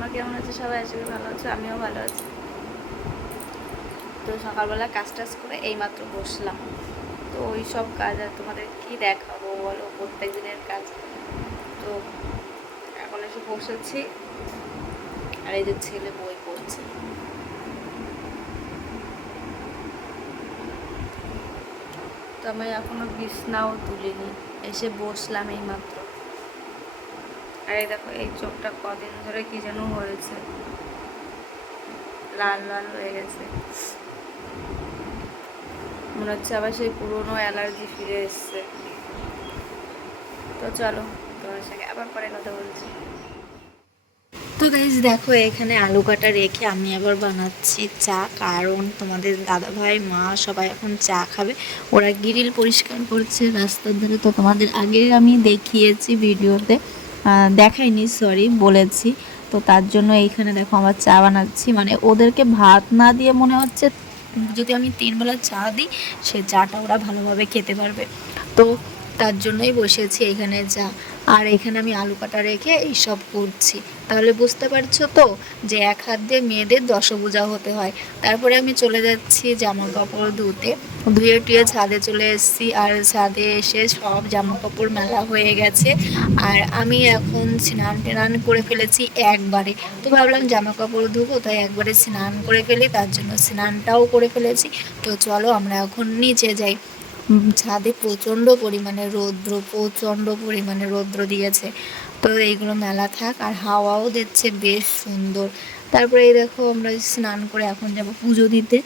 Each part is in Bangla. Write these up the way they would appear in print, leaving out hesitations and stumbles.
তোমরা কেমন আছো সবাই? আশা করি ভালো আছো, আমিও ভালো আছি। তো সকালবেলা কাজ টাজ করে এইমাত্র বসলাম। তো ওই সব কাজ আর তোমাদের কি দেখাবো বলো, প্রত্যেক দিনের কাজ। তো এখন এসে বসেছি, আর এই যে ছেলে বই পড়ছে। তো আমি এখনো বিছনাও তুলিনি, এসে বসলাম এইমাত্র। আর এই দেখো, এই চোখটা কদিন ধরে কি যেন হয়েছে, লাল লাল হয়ে গেছে। মনে হচ্ছে আবার সেই পুরনো অ্যালার্জি ফিরে এসছে। তো চলো তোমার সঙ্গে আবার পরে কথা বলছি। তো গাইজ দেখো, এখানে আলু কাটা রেখে আমি আবার বানাচ্ছি চা, কারণ তোমাদের দাদা ভাই মা সবাই এখন চা খাবে। ওরা গ্রিল পরিষ্কার করছে রাস্তার ধারে। তো তোমাদের আগে আমি দেখিয়েছি ভিডিওতে, দেখাইনি, সরি, বলেছি। তো তার জন্য এইখানে দেখো আমার চা বানাচ্ছি, মানে ওদেরকে ভাত না দিয়ে মনে হচ্ছে যদি আমি 3 বেলা চা দিই, সে চাটা ওরা ভালোভাবে খেতে পারবে। তো তার জন্যই বসেছি এখানে চা। আর এখানে আমি আলু কাটা রেখে এইসব করছি। তাহলে বুঝতে পারছো তো যে এক হাত দিয়ে মেয়েদের দশভুজা হতে হয়। তারপরে আমি চলে যাচ্ছি জামা কাপড় ধুতে। ধুয়ে টুয়ে ছাদে চলে এসেছি, আর ছাদে এসে সব জামা কাপড় মেলা হয়ে গেছে। আর আমি এখন স্নান টান করে ফেলেছি একবারে। তো ভাবলাম জামা কাপড় ধুবো, তাই একবারে স্নান করে ফেলি, তার জন্য স্নানটাও করে ফেলেছি। তো চলো আমরা এখন নিচে যাই। ছাদে প্রচণ্ড পরিমাণে রৌদ্র দিয়েছে। তো এইগুলো মেলা থাক, আর হাওয়াও দিচ্ছে বেশ সুন্দর। তারপরে এই দেখো, আমরা স্নান করে এখন যাব পুজো দিতে।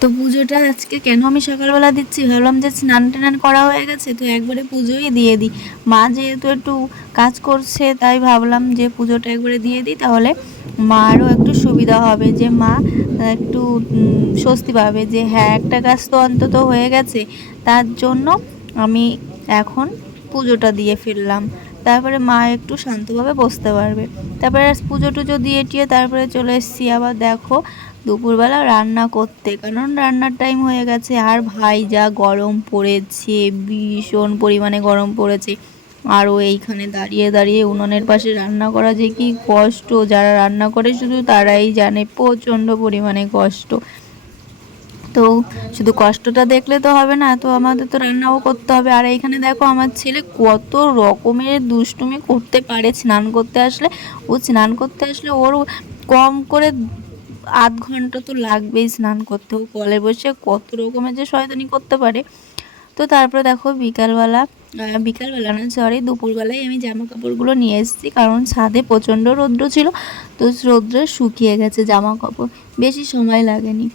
তো পুজোটা আজকে কেন আমি সকালবেলা দিচ্ছি, ভাবলাম যে স্নান টান করা হয়ে গেছে তো একবারে পুজোই দিয়ে দিই। মা যেহেতু একটু কাজ করছে, তাই ভাবলাম যে পুজোটা একবারে দিয়ে দিই, তাহলে মারও একটু সুবিধা হবে, যে মা একটু স্বস্তি পাবে যে হ্যাঁ, একটা কাজ তো অন্তত হয়ে গেছে। তার জন্য আমি এখন পুজোটা দিয়ে ফেললাম, তারপরে মা একটু শান্তভাবে বসতে পারবে। তারপরে পুজো টুজো দিয়ে টিয়ে তারপরে চলে এসেছি আবার দেখো দুপুরবেলা রান্না করতে, কারণ রান্নার টাইম হয়ে গেছে। আর ভাই যা গরম পড়েছে, ভীষণ পরিমাণে গরম পড়েছে। আরও এইখানে দাঁড়িয়ে দাঁড়িয়ে উনুনের পাশে রান্না করা যে কি কষ্ট, যারা রান্না করে শুধু তারাই জানে, প্রচণ্ড পরিমাণে কষ্ট। তো শুধু কষ্টটা দেখলে তো হবে না, তো আমাদের তো রান্নাও করতে হবে। আর এইখানে দেখো আমার ছেলে কত রকমের দুষ্টুমি করতে পারে স্নান করতে আসলে। ও স্নান করতে আসলে ওর কম করে আধ ঘন্টা তো লাগবেই স্নান করতে। ও কলে বসে কত রকমের যে শয়তানি করতে পারে। তো তারপরে দেখো বিকালবেলা না, সরি, দুপুরবেলায় আমি জামা কাপড়গুলো নিয়ে এসেছি, কারণ ছাদে প্রচণ্ড রৌদ্র ছিল। তো রৌদ্রে শুকিয়ে গেছে জামা কাপড়, বেশি সময় লাগেনি।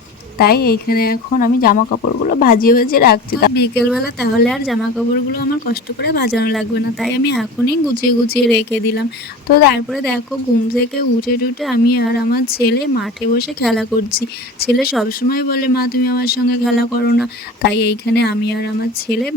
তাই এইখানে এখন আমি জামা কাপড়গুলো ভাজিয়ে ভাজিয়ে রাখছি। বিকেলবেলা তাহলে আর জামা কাপড়গুলো আমার কষ্ট করে ভাজানো লাগবে না, তাই আমি এখনই গুছিয়ে গুছিয়ে রেখে দিলাম। তো তারপরে দেখো, ঘুম থেকে উঠে টুটে আমি আর আমার ছেলে মাঠে বসে খেলা করছি। ছেলে সবসময় বলে, মা তুমি আমার সঙ্গে খেলা করো না। তাই এইখানে আমি আর আমার ছেলে,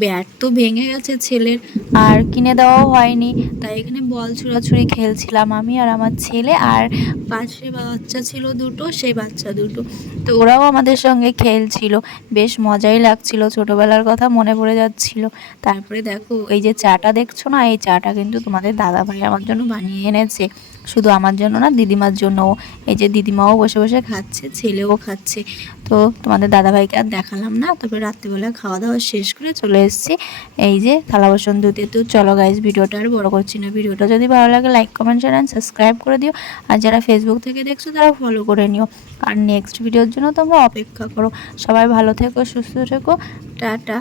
ব্যাট তো ভেঙে গেছে ছেলের, আর কিনে দেওয়াও হয়নি, তাই এখানে বল ছুড়াছুড়ি খেলছিলাম আমি আর আমার ছেলে। আর পাশে বাচ্চা ছিল দুটো, সেই বাচ্চা দুটো, তো ওরাও আমাদের সঙ্গে খেলছিল। বেশ মজাই লাগছিল, ছোটোবেলার কথা মনে পড়ে যাচ্ছিল। তারপরে দেখো, এই যে চাটা দেখছো না, এই চাটা কিন্তু তোমাদের দাদা ভাই আমার জন্য বানিয়ে এনেছে। শুধু আমার জন্য না, দিদিমার জন্যও। এই যে দিদিমাও বসে বসে খাচ্ছে, ছেলেও খাচ্ছে। তো তোমাদের দাদাভাইকে আর দেখালাম না। তারপরে রাত্রিবেলা খাওয়া দাওয়া শেষ করে চলে এসেছি এই যে থালা বাসন ধুতে। তো চলো গাইজ, ভিডিওটা আর বড় করছি না। ভিডিওটা যদি ভালো লাগে like comment share and subscribe করে দিও। আর যারা ফেসবুক থেকে দেখছো তারা ফলো করে নিও। আর নেক্সট ভিডিওর জন্য তোমরা অপেক্ষা করো। সবাই ভালো থেকো, সুস্থ থেকো, টাটা।